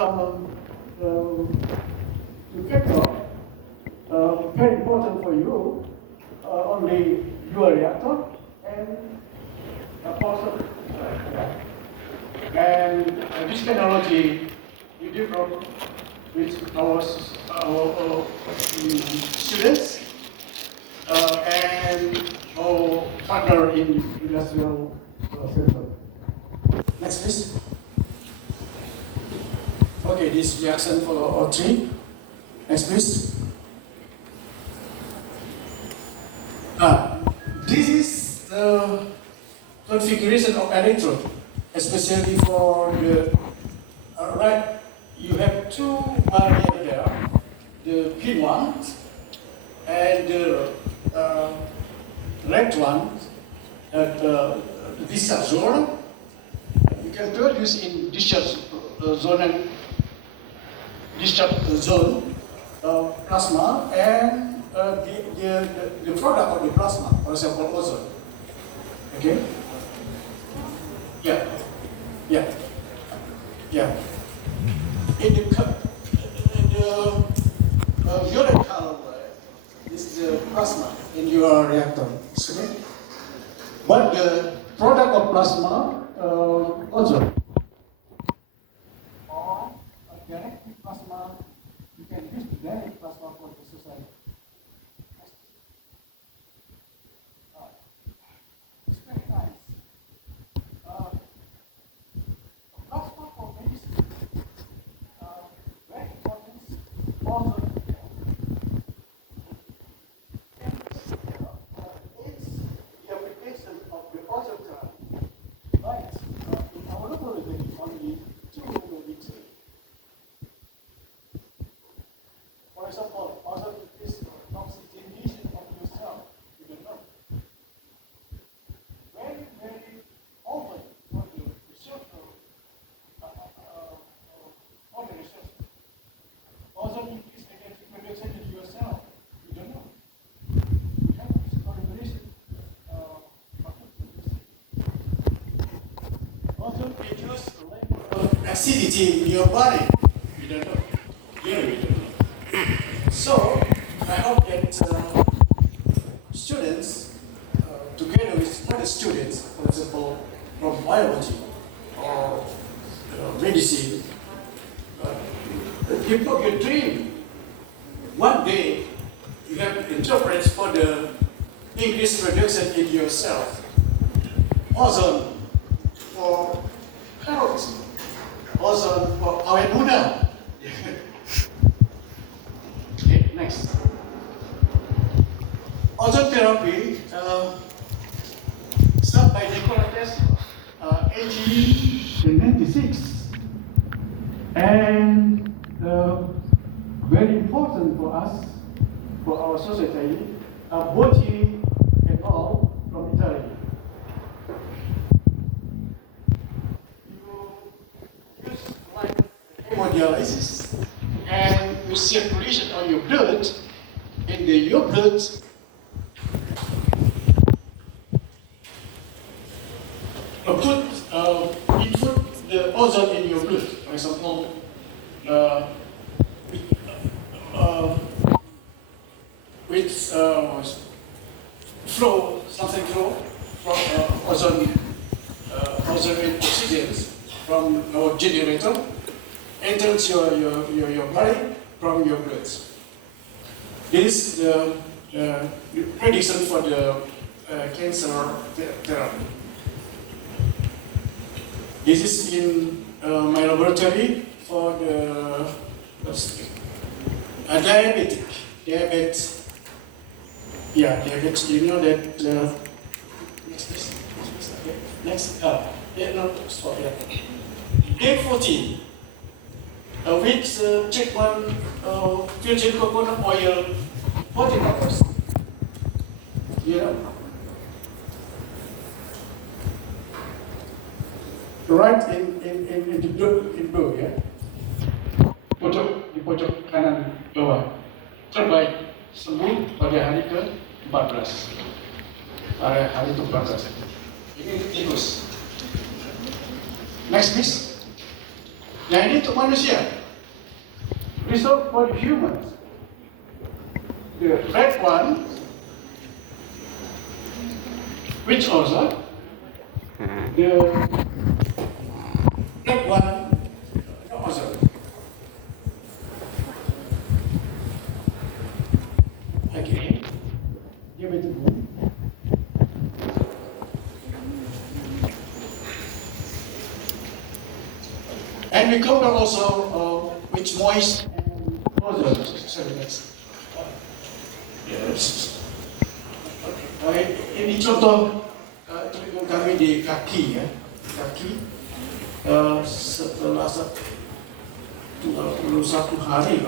to factor, very important for you, only your reactor and a portion. And this technology we develop with our students and our partner in industrial sector. Next, please. Okay, this reaction for O3. Next, please. This is the configuration of electrode, especially for the right. You have two barriers there, the pin one and the red one, the discharge zone. You can produce in discharge zone and discharge zone plasma and the product of the plasma, for example, ozone. Okay? Yeah. In the violet color is the plasma in your reactor. Okay? But the product of plasma, ozone. Or a direct plasma, you can use the direct plasma for the society. It's very nice. Plasma for medicine, very important. Also, it's the application of the ozone therapy. Right? In our laboratory, only two maybe three. For example, ozone is oxygenation of your cell. You don't know. Very, very often for the researcher, for the research, ozone increase electric reduction in your cell. You don't know. We have this collaboration. Ozone reduce the level of acidity in your body. You don't know. Yeah, we don't know. So, I hope that students, together with other students, for example, from biology or medicine, develop your dream. One day, you have interpret for the increased reduction in yourself. Ozone for carrots. Ozone for awet muda. Okay, next. Ozone therapy started by Nikola Tesla, 1896, and very important for us, for our society, Botti and all from Italy. You use like hemodialysis and with circulation on your blood, and your blood input the ozone in your blood. For example, with flow from ozone with oxygen from our generator enters your body from your blood. This is the prediction for the cancer therapy. This is in my laboratory for the diabetes. Yeah, diabetes. You know that. Next. Stop here. Day 14. With check one virgin coconut oil 40 hours. Yeah. Right in the blue, ya. Di pojok kanan bawah. Terbaik sembuh pada hari ke-14. Pada hari ke-14. Ini tikus. Next, please. Yang ini untuk manusia. Reserved for humans. The red one, which also, the red one, also. Okay, give it a go. And we compare also which moist and ozone. Sorry, next. Yes. Okay. Ini contoh kami di kaki ya, kaki setelah 21 hari,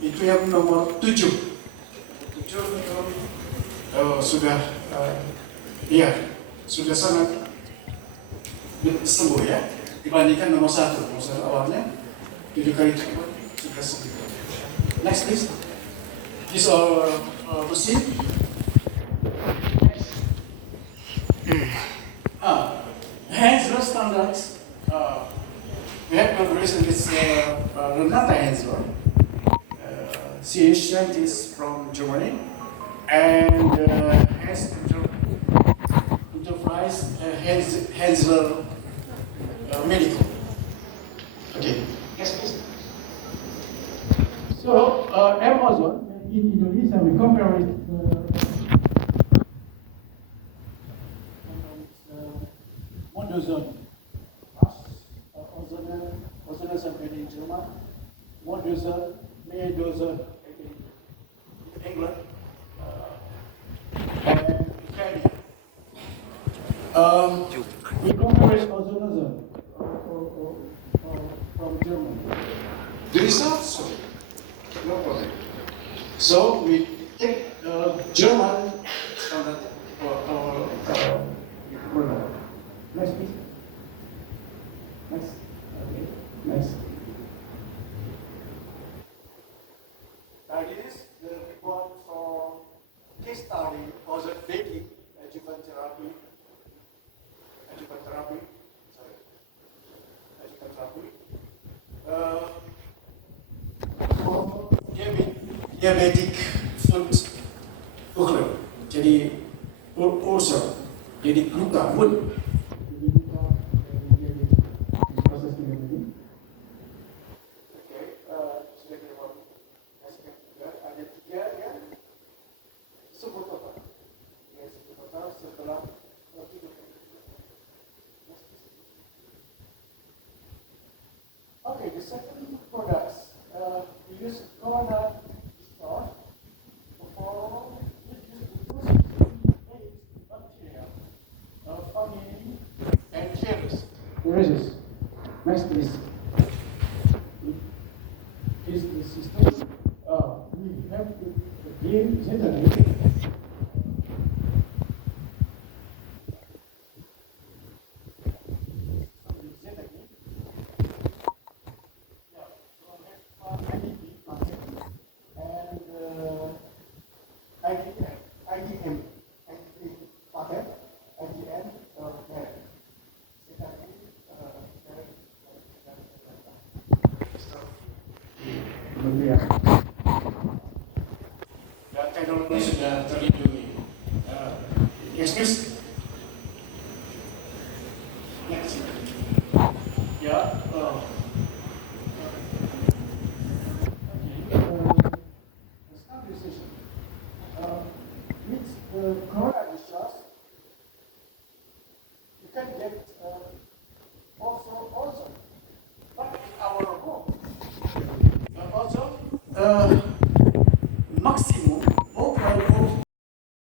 itu yang nomor 7 itu sudah ya sudah sangat sembuh ya dibandingkan nomor 1 awalnya 7 kali sudah sembuh. Next please. This machine. Hands-on standards. We have collaboration with Renata Hands-on. She is scientist from Germany and has enterprise Hands-on medical. Okay, next please. So Amazon in Indonesia we compare it. Modozone, Ozone sampai di Jerman, Modozone, Medozone in England, and Canada. We compare ozone from Germany. The results, no problem. So we take German standard product. Next, please. Next. Okay. Next. Now this is the report for case study ozone dating adjuvant therapy. For diabetic foot ulcer. Jadi ulcer. Jadi luka wound. Okay, the second products we use corona store for bacteria, fungi, and virus. Viruses. Next, please. Is the system we have to game generate. Dan teknologi sudah terlindungi. Yes, please.